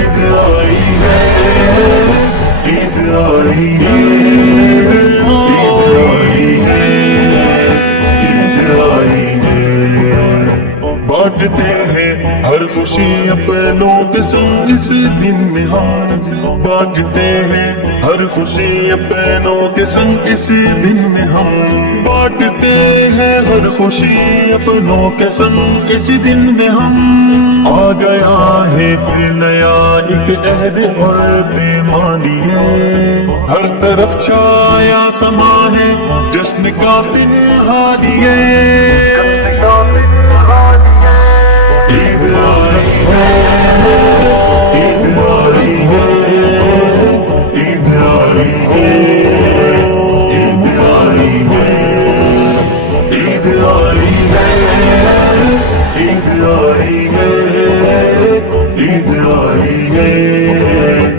عید آئی ہے، عید آئی ہے، عید آئی ہے، عید آئی ہے۔ بانٹتے ہیں ہر خوشی اپنوں کے سنگ اس دن میں ہم، بانٹتے ہیں ہر خوشی اپنوں کے سنگ اس دن میں ہم، بانٹتے ہیں ہر خوشی اپنوں کے سنگ اس دن میں ہم۔ آ گیا ہے پھر نیا ایک عہد اور پیمانی ہے، ہر طرف چھایا سما ہے جشن کا تنہانی ہے۔ عید آئی ہے، عید آئی ہے، عید آئی ہے، عید آئی ہے، عید آئی ہے، عید آئی ہے، عید آئی ہے۔